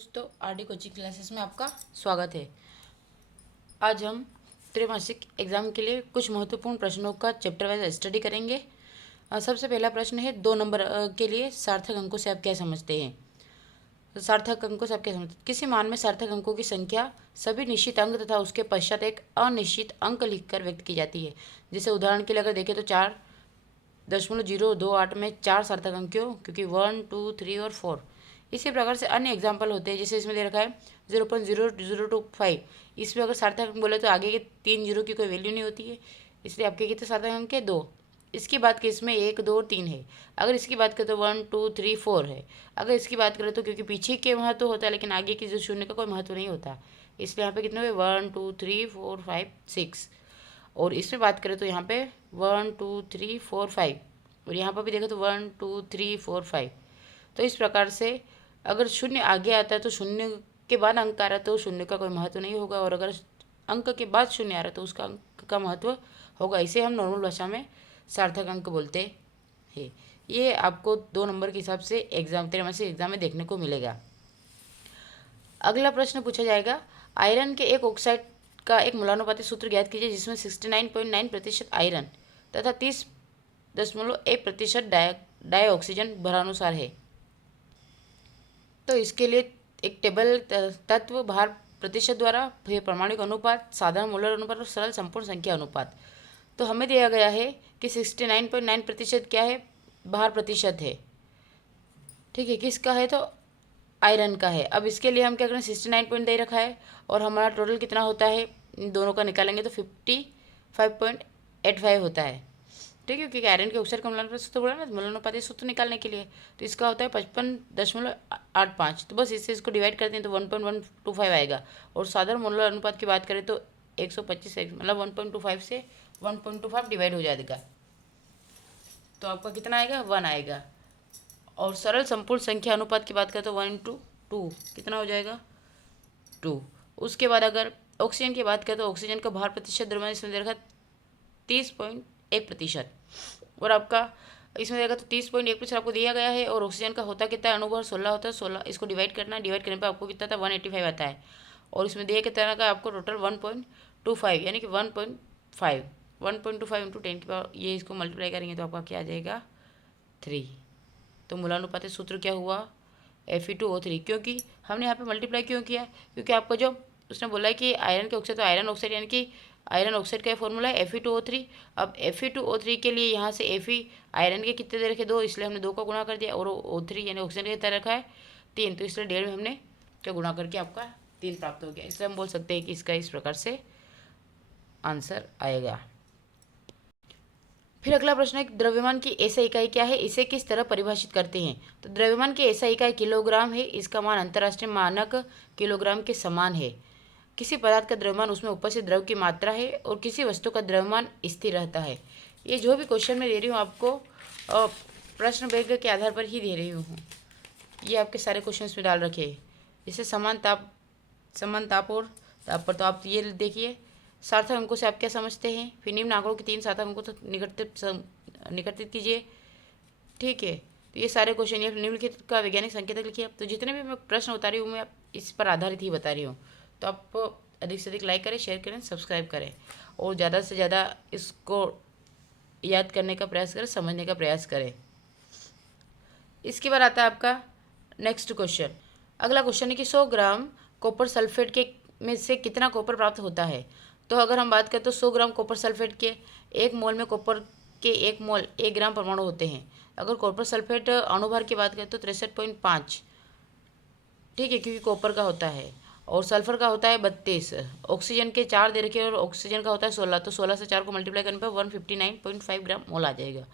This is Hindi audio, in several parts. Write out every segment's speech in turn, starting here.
दोस्तों, आरडी कोचिंग क्लासेस में आपका स्वागत है। आज हम त्रैमासिक एग्जाम के लिए कुछ महत्वपूर्ण प्रश्नों का चैप्टर वाइज स्टडी करेंगे। सबसे पहला प्रश्न है 2 नंबर के लिए सार्थक अंकों से आप क्या समझते हैं। तो सार्थक अंकों से आप क्या समझते हैं? किसी मान में सार्थक अंकों की संख्या सभी निश्चित अंक तथा उसके पश्चात एक अनिश्चित अंक लिखकर व्यक्त की जाती है। जैसे उदाहरण के लिए अगर देखें तो 4.028 में 4 सार्थक अंक क्यों? क्योंकि 1, 2, 3 और 4। इसी प्रकार से अन्य एग्जाम्पल होते हैं, जैसे इसमें दे रखा है 0.0025। इसमें अगर सार्थक अंक बोले तो आगे के 3 जीरो की कोई वैल्यू नहीं होती है, इसलिए आपके कितने सार्थक अंक है? 2। इसकी बात की इसमें 1, 2 और 3 है। अगर इसकी बात करें तो 1, 2, 3, 4 है। अगर इसकी बात करें तो क्योंकि पीछे के महत्व होता है लेकिन आगे की जो शून्य का कोई महत्व नहीं होता, इसलिए यहाँ पे कितने हुए? 1, 2, 3, 4, 5, 6। और इसमें बात करें तो यहाँ पे 1, 2, 3, 4, 5 और यहाँ पर भी देखो तो 1, 2, 3, 4, 5। तो इस प्रकार से अगर शून्य आगे आता है तो शून्य के बाद अंक आ रहा है तो शून्य का कोई महत्व नहीं होगा, और अगर अंक के बाद शून्य आ रहा है तो उसका अंक का महत्व होगा। इसे हम नॉर्मल भाषा में सार्थक अंक बोलते हैं। ये आपको 2 नंबर के हिसाब से त्रैमासिक एग्जाम में देखने को मिलेगा। अगला प्रश्न पूछा जाएगा, आयरन के एक ऑक्साइड का एक मूलानुपाती सूत्र ज्ञात कीजिए जिसमें 69.9% आयरन तथा 30.1% डाइऑक्सीजन भरानुसार है। तो इसके लिए एक टेबल तत्व भार प्रतिशत द्वारा, फिर प्रामाणिक अनुपात, साधारण मोलर अनुपात और सरल संपूर्ण संख्या अनुपात। तो हमें दिया गया है कि 69.9% क्या है? भार प्रतिशत है। ठीक है, किसका है? तो आयरन का है। अब इसके लिए हम क्या करें? 69 पॉइंट दे रखा है और हमारा टोटल कितना होता है? इन दोनों का निकालेंगे तो 55.85 होता है। ठीक है, क्योंकि आयरन के ऑक्साइड का मूलानुपाती सूत्र बोला ना, मूलानुपाती सूत्र निकालने के लिए तो इसका होता है 55.85। तो बस इससे इसको डिवाइड करते हैं तो 1.125 आएगा। और साधारण मोलर अनुपात की बात करें तो 125 मतलब 1.25 से 1.25 डिवाइड हो जाएगा तो आपका कितना आएगा? 1 आएगा। और सरल संपूर्ण संख्या अनुपात की बात करें तो 1:2 कितना हो जाएगा? 2। उसके बाद अगर ऑक्सीजन की बात करें तो ऑक्सीजन का भार प्रतिशत द्रव्यमान इसमें देखा 30.1%, और आपका इसमें देखा तो 30.1% आपको दिया गया है। और ऑक्सीजन का होता कितना है? अणुभार 16 होता है। 16 इसको डिवाइड करना है, डिवाइड करने पर आपको कितना था? 185 आता है। और इसमें दिया कितना का आपको टोटल 1.25 यानी कि 1.25 इंटू 10 की पावर, ये इसको मल्टीप्लाई करेंगे तो आपका क्या आ जाएगा? 3। तो मूलानुपाती सूत्र क्या हुआ? Fe2O3। क्योंकि हमने यहाँ पे मल्टीप्लाई क्यों किया? क्योंकि आपको जो उसने बोला है कि आयरन के ऑक्साइड, तो आयरन ऑक्साइड यानी कि आयरन ऑक्साइड का फॉर्मूला है Fe2O3। अब Fe2O3 के लिए यहाँ से Fe आयरन के कितने दे रखे? 2, इसलिए हमने 2 का गुणा कर दिया। और O3 यानी ऑक्सीजन के कितना रखा है? 3, तो इसलिए 1.5 में हमने क्या गुणा करके आपका 3 प्राप्त हो गया। इसलिए हम बोल सकते हैं कि इसका इस प्रकार से आंसर आएगा। फिर अगला प्रश्न है, द्रव्यमान की ऐसा इकाई क्या है, इसे किस तरह परिभाषित करते हैं। तो द्रव्यमान की ऐसा इकाई किलोग्राम है। इसका मान अंतर्राष्ट्रीय मानक किलोग्राम के समान है। किसी पदार्थ का द्रव्यमान उसमें उपस्थित द्रव की मात्रा है और किसी वस्तु का द्रव्यमान स्थिर रहता है। ये जो भी क्वेश्चन मैं दे रही हूँ आपको प्रश्न बैंक के आधार पर ही दे रही हूँ। ये आपके सारे क्वेश्चन में डाल रखे हैं। जैसे समान ताप और ताप पर, तो आप ये देखिए सार्थक अंकों से आप क्या समझते हैं। फिर निम्न आंकड़ों के 3 सार्थक अंकों तक निकटत कीजिए। ठीक है, तो ये सारे क्वेश्चन ये निम्नलिखित का वैज्ञानिक संकेतक लिखिए। तो जितने भी मैं प्रश्न बता रही हूँ मैं इस पर आधारित ही बता रही हूँ। तो आप अधिक से अधिक लाइक करें, शेयर करें, सब्सक्राइब करें और ज़्यादा से ज़्यादा इसको याद करने का प्रयास करें, समझने का प्रयास करें। इसके बाद आता है आपका नेक्स्ट क्वेश्चन। अगला क्वेश्चन है कि 100 ग्राम कॉपर सल्फेट के में से कितना कॉपर प्राप्त होता है। तो अगर हम बात करें तो 100 ग्राम कॉपर सल्फेट के 1 मोल में कॉपर के 1 मोल 1 ग्राम परमाणु होते हैं। अगर कॉपर सल्फेट अणुभार की बात करें तो 63.5। ठीक है, क्योंकि कॉपर का होता है और सल्फर का होता है 32। ऑक्सीजन के 4 दे रखे और ऑक्सीजन का होता है 16, तो 16 से 4 को मल्टीप्लाई करने पर 159.5 ग्राम मोल आ जाएगा।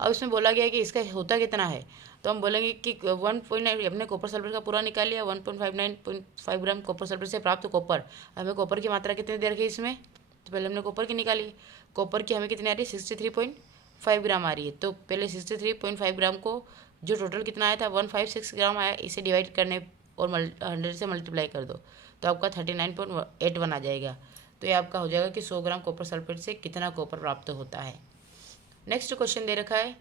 अब इसमें बोला गया है कि इसका होता कितना है, तो हम बोलेंगे कि 1.9 अपने कॉपर सल्फेट का पूरा निकाल लिया। 159.5 ग्राम कॉपर सल्फेट से प्राप्त कॉपर। हमें कॉपर की मात्रा कितनी दे रखी है इसमें, तो पहले हमने कॉपर की निकाली। कॉपर की हमें कितनी आ रही है? 63.5 ग्राम आ रही है। तो पहले 63.5 ग्राम को जो टोटल कितना आया था 156 ग्राम आया, इसे डिवाइड करने और 100 से मल्टीप्लाई कर दो तो आपका 39.81 आ जाएगा। तो ये आपका हो जाएगा कि 100 ग्राम कॉपर सल्फेट से कितना कॉपर प्राप्त होता है। नेक्स्ट क्वेश्चन दे रखा है,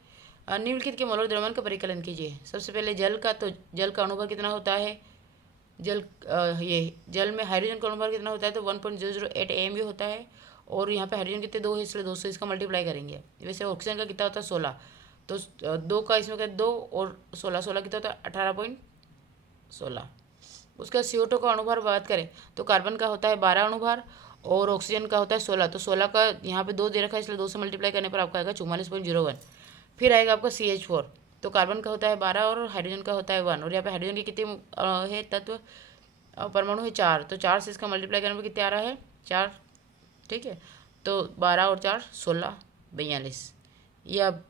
निम्नलिखित के मोलर द्रव्यमान का परिकलन कीजिए। सबसे पहले जल का, तो जल का अणुभार कितना होता है ये जल में हाइड्रोजन का अनुभार कितना होता है, तो 1.008 AMU होता है। और यहाँ पे हाइड्रोजन कितने 2 है, इसलिए 200 इसका मल्टीप्लाई करेंगे। वैसे ऑक्सीजन का कितना होता है 16, तो 2 का इसमें क्या 2 और 16 कितना होता है 18.16। उसका CO2 का अणुभार बात करें तो कार्बन का होता है 12 अणुभार और ऑक्सीजन का होता है 16, तो 16 का यहाँ पे 2 दे रखा है, इसलिए 2 से मल्टीप्लाई करने पर आपका आएगा 44.01। फिर आएगा आपका CH4, तो कार्बन का होता है 12 और हाइड्रोजन का होता है 1, और यहाँ पे हाइड्रोजन के कितने है तत्व परमाणु है 4, तो 4 से इसका मल्टीप्लाई करने पर कितने आ रहा है 4, ठीक है। तो 12 और 4 16, 42। ये अब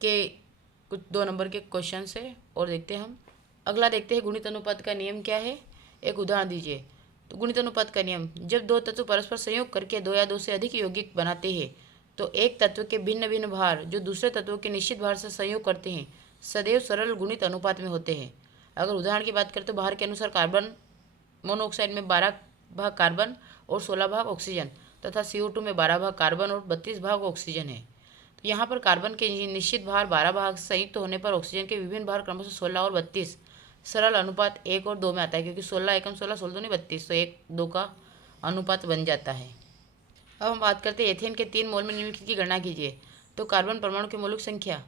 के कुछ 2 नंबर के क्वेश्चन है और देखते हैं हम। अगला देखते हैं गुणित अनुपात का नियम क्या है, एक उदाहरण दीजिए। तो गुणित अनुपात का नियम, जब 2 तत्व परस्पर संयोग करके 2 या 2 से अधिक यौगिक बनाते हैं तो एक तत्व के भिन्न भिन्न भार जो दूसरे तत्वों के निश्चित भार से संयोग करते हैं सदैव सरल गुणित अनुपात में होते हैं। अगर उदाहरण की बात करें तो भार के अनुसार कार्बन मोनोऑक्साइड में 12 भाग कार्बन और 16 भाग ऑक्सीजन तथा CO2 में 12 भाग कार्बन और 32 भाग ऑक्सीजन है। तो यहाँ पर कार्बन के निश्चित भार 12 भाग संयुक्त होने पर ऑक्सीजन के विभिन्न भार क्रमशः 16 और 32 सरल अनुपात 1 और 2 में आता है, क्योंकि 16 एकम 16 16 दूनी 32, तो 1-2 का अनुपात बन जाता है। अब हम बात करते हैं एथेन के 3 मोल में निम्नलिखित की गणना कीजिए। तो कार्बन परमाणु की मौलिक संख्या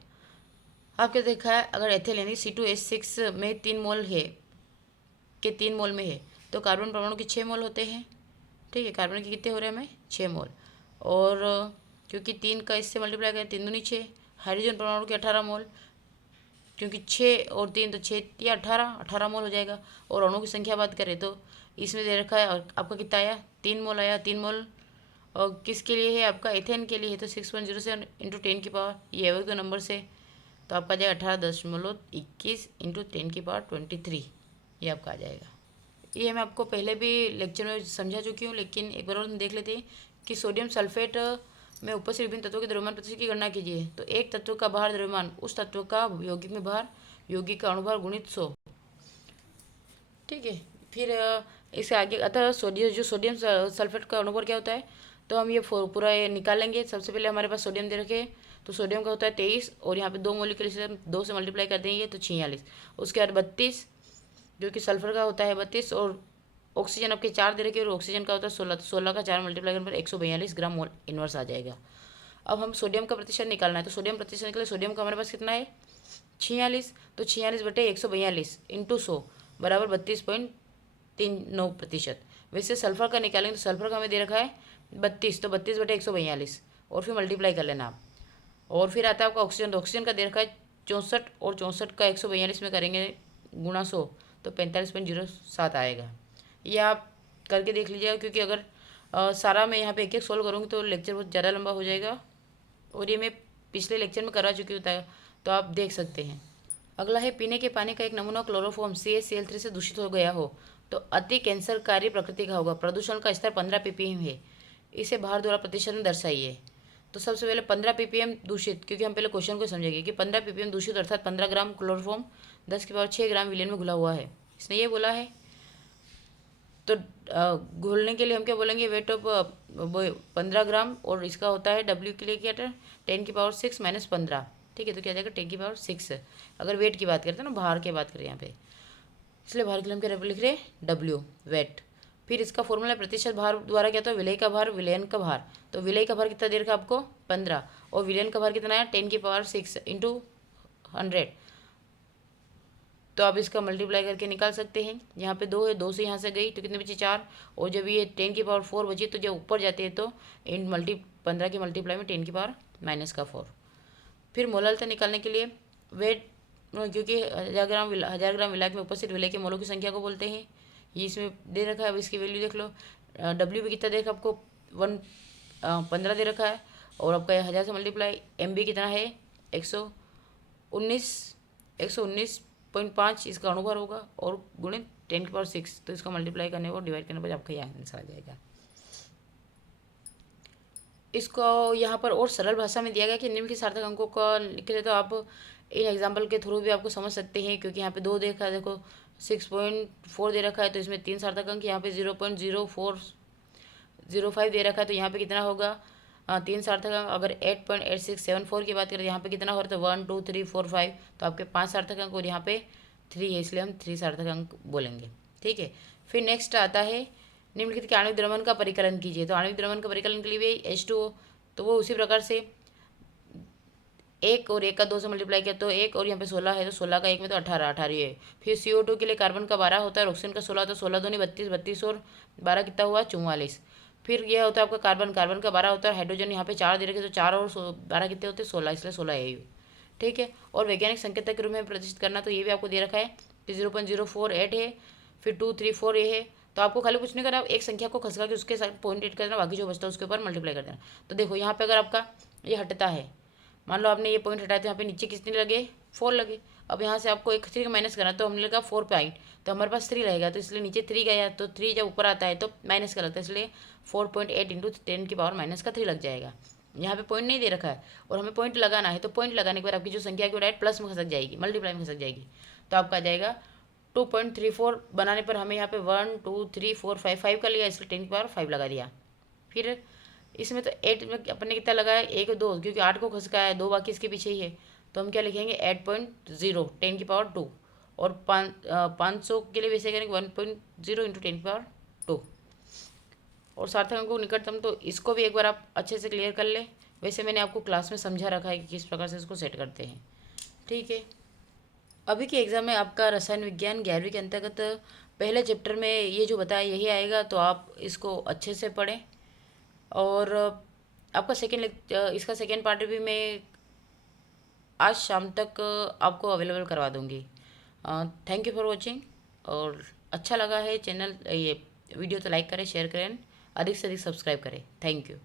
आपके देखा है, अगर एथेन यानी C2H6 में 3 मोल है के 3 मोल में है तो कार्बन परमाणु के 6 मोल होते हैं, ठीक है। कार्बन के कितने हो रहे हैं हमें 6 मोल, और क्योंकि 3 का इससे मल्टीप्लाई करें 3 दूनी 6। हाइड्रोजन परमाणु के 18 मोल, क्योंकि 6 और 3 तो 6 या 18 मोल हो जाएगा। और अणु की संख्या बात करें तो इसमें दे रखा है और आपका कितना आया 3 मोल आया। 3 मोल और किसके लिए है आपका एथेन के लिए है, तो 6.07 इंटू 10 की पावर, ये है 2 नंबर से, तो आपका आ जाएगा 18.21 इंटू 10 की पावर 23, ये आपका आ जाएगा। ये मैं आपको पहले भी लेक्चर में समझा चुकी हूँ, लेकिन एक बार और हम देख लेते हैं कि सोडियम सल्फेट में उपस्थित विभिन्न तत्वों के द्रव्यमान प्रतिशत की गणना कीजिए। तो एक तत्व का भार द्रव्यमान उस तत्व का यौगिक में भार, यौगिक का अणुभार गुणित 100, ठीक है। फिर इसके आगे अतः सोडियम सल्फेट का अणुभार क्या होता है, तो हम ये पूरा ये निकालेंगे। सबसे पहले हमारे पास सोडियम दे रखे, तो सोडियम का होता है 23 और यहाँ पे 2 मोलिक्यूल से 2 से मल्टीप्लाई कर देंगे तो 46। उसके बाद 32 जो कि सल्फर का होता है 32, और ऑक्सीजन आपके 4 दे रखे और ऑक्सीजन का होता है 16, तो 16 का 4 मल्टीप्लाई करने पर 142 ग्राम मोल इनवर्स आ जाएगा। अब हम सोडियम का प्रतिशत निकालना है, तो सोडियम प्रतिशत के लिए सोडियम का हमारे पास कितना है 46, तो 46 बटे 142 इंटू 100 बराबर 32.39%। वैसे सल्फर का निकालेंगे तो सल्फर का हमें दे रखा है 32, तो 32 बटे 142 और फिर मल्टीप्लाई कर लेना आप। और फिर आता है आपका ऑक्सीजन, तो ऑक्सीजन का दे रखा है 64 और 64 का 142 में करेंगे गुणा 100 तो 45.07 आएगा। ये आप करके देख लीजिएगा, क्योंकि अगर सारा मैं यहाँ पे एक एक सोल्व करूँगी तो लेक्चर बहुत ज़्यादा लंबा हो जाएगा, और ये मैं पिछले लेक्चर में करा चुकी होता है, तो आप देख सकते हैं। अगला है पीने के पानी का एक नमूना क्लोरोफॉर्म CaCl3 से दूषित हो गया हो तो अति कैंसरकारी प्रकृति का होगा। प्रदूषण का स्तर 15 ppm है, इसे भार द्वारा प्रतिशत में दर्शाइए। तो सबसे पहले 15 ppm दूषित, क्योंकि हम पहले क्वेश्चन को समझेंगे कि 15 ppm दूषित अर्थात 15 ग्राम क्लोरोफॉर्म 10 की पावर 6 ग्राम विलयन में घुला हुआ है, इसने ये बोला है। तो घोलने के लिए हम क्या बोलेंगे, वेट ऑफ 15 ग्राम, और इसका होता है W के लिए क्या 10 की पावर 6 माइनस 15, ठीक है। तो क्या जाएगा 10 की पावर 6 अगर वेट की बात करते हैं ना, भार की बात करें यहाँ पे, इसलिए भार के लिए हम क्या लिख रहे हैं W वेट। फिर इसका फॉर्मूला प्रतिशत भार द्वारा क्या होता है विलय का भार विलयन का भार, तो विलय का भार कितना दे रखा आपको 15 और विलयन का भार कितना है 10 की पावर 6 इंटू 100, तो आप इसका मल्टीप्लाई करके निकाल सकते हैं। यहाँ पे 2 है, 2 से यहाँ से गई तो कितने बचे 4, और जब ये 10 की पावर 4 बची तो जब ऊपर जाते हैं तो इन 15 के मल्टीप्लाई में 10 की पावर माइनस का 4। फिर मोलालता निकालने के लिए वेट, क्योंकि 1000 ग्राम विलायक में उपस्थित विलय के मोलों की संख्या को बोलते हैं, ये इसमें दे रखा है। अब इसकी वैल्यू देख लो, W भी कितना दे रखा आपको 15 दे रखा है, और आपका 1000 से मल्टीप्लाई MB कितना है 119.5 इसका अणुभार होगा, और गुणित 10 की पावर 6, तो इसका मल्टीप्लाई करने और डिवाइड करने पर आपका यह आंसर आ जाएगा। इसको यहाँ पर और सरल भाषा में दिया गया कि निम्न के सार्थक अंकों का लिख ले, तो आप इन एग्जाम्पल के थ्रू भी आपको समझ सकते हैं, क्योंकि यहाँ पे 2 देखा है, देखो 6.4 दे रखा है तो इसमें 3 सार्थक अंक, यहाँ पे 0.0405 दे रखा है तो यहाँ पे कितना होगा 3 सार्थक अंक। अगर 8.8674 की बात करें यहाँ पे कितना हो रहा है तो 1 2 3 4 5, तो आपके 5 सार्थक अंक, और यहाँ पे 3 है, इसलिए हम 3 सार्थक अंक बोलेंगे। ठीक है, फिर नेक्स्ट आता है निम्नलिखित के आणविक द्रव्यमान का परिकलन कीजिए। तो आणविक द्रव्यमान का परिकलन के लिए भी H2O, तो वो उसी प्रकार से 1 और 1 का 2 से मल्टीप्लाई किया तो 1 और यहाँ पे 16 है, तो 16 का 1 में तो 18, 18 है। फिर CO2 के लिए कार्बन का 12 होता है और ऑक्सीजन का 16 होता है। 16 दूनी 32, 32 और 12 कितना हुआ 44। फिर यह होता है आपका कार्बन, कार्बन का 12 होता है। हाइड्रोजन यहाँ पे 4 दे रखे तो 4 और 12 कितने होते हैं 16, इसलिए 16 है। ठीक है, और वैज्ञानिक संकेतक के रूप में प्रदर्शित करना, तो ये भी आपको दे रखा है कि 0.048 है, फिर 2, 3, 4 ये है। तो आपको खाली कुछ नहीं करना, एक संख्या को खसका के उसके साथ पॉइंट एड कर देना, बाकी जो बचता है उसके ऊपर मल्टीप्लाई कर देना। तो देखो यहाँ पे अगर आपका ये हटता है, मान लो आपने ये पॉइंट हटाया तो यहाँ पे नीचे कितने लगे 4 लगे। अब यहाँ से आपको एक 3 का माइनस करना, तो हमने लगा 4 पॉइंट, तो हमारे पास 3 रहेगा, तो इसलिए नीचे 3 गया, तो 3 जब ऊपर आता है तो माइनस का लगता है, इसलिए 4.8 इंटू 10 की पावर माइनस का 3 लग जाएगा। यहाँ पे पॉइंट नहीं दे रखा है और हमें पॉइंट लगाना है, तो पॉइंट लगाने के बाद आपकी जो संख्या की डायरेक्ट प्लस में खसक जाएगी, मल्टीप्लाई में खसक जाएगी। तो आपका आ जाएगा 2.34 बनाने पर हमें यहाँ पे 1, 2, 3, 4, 5 का लिया, इसलिए 10 की पावर 5 लगा दिया। फिर इसमें तो 8 में अपने कितना लगा है 1, 2, क्योंकि 8 को खसका है, 2 बाकी इसके पीछे ही है, तो हम क्या लिखेंगे 8.0 10 की पावर 2। और 500 के लिए वैसे करेंगे 1.0 इंटू 10 की पावर 2। और सार्थक अंकों को निकटतम, तो इसको भी एक बार आप अच्छे से क्लियर कर ले। वैसे मैंने आपको क्लास में समझा रखा है कि किस प्रकार से इसको सेट करते हैं। ठीक है, अभी के एग्ज़ाम में आपका रसायन विज्ञान 11वीं के अंतर्गत पहले चैप्टर में ये जो बताया यही आएगा, तो आप इसको अच्छे से पढ़ें। और आपका इसका सेकेंड पार्ट भी मैं आज शाम तक आपको अवेलेबल करवा दूँगी। Thank you for watching. और अच्छा लगा है चैनल ये वीडियो तो लाइक करें, शेयर करें, अधिक से अधिक सब्सक्राइब करें। Thank you.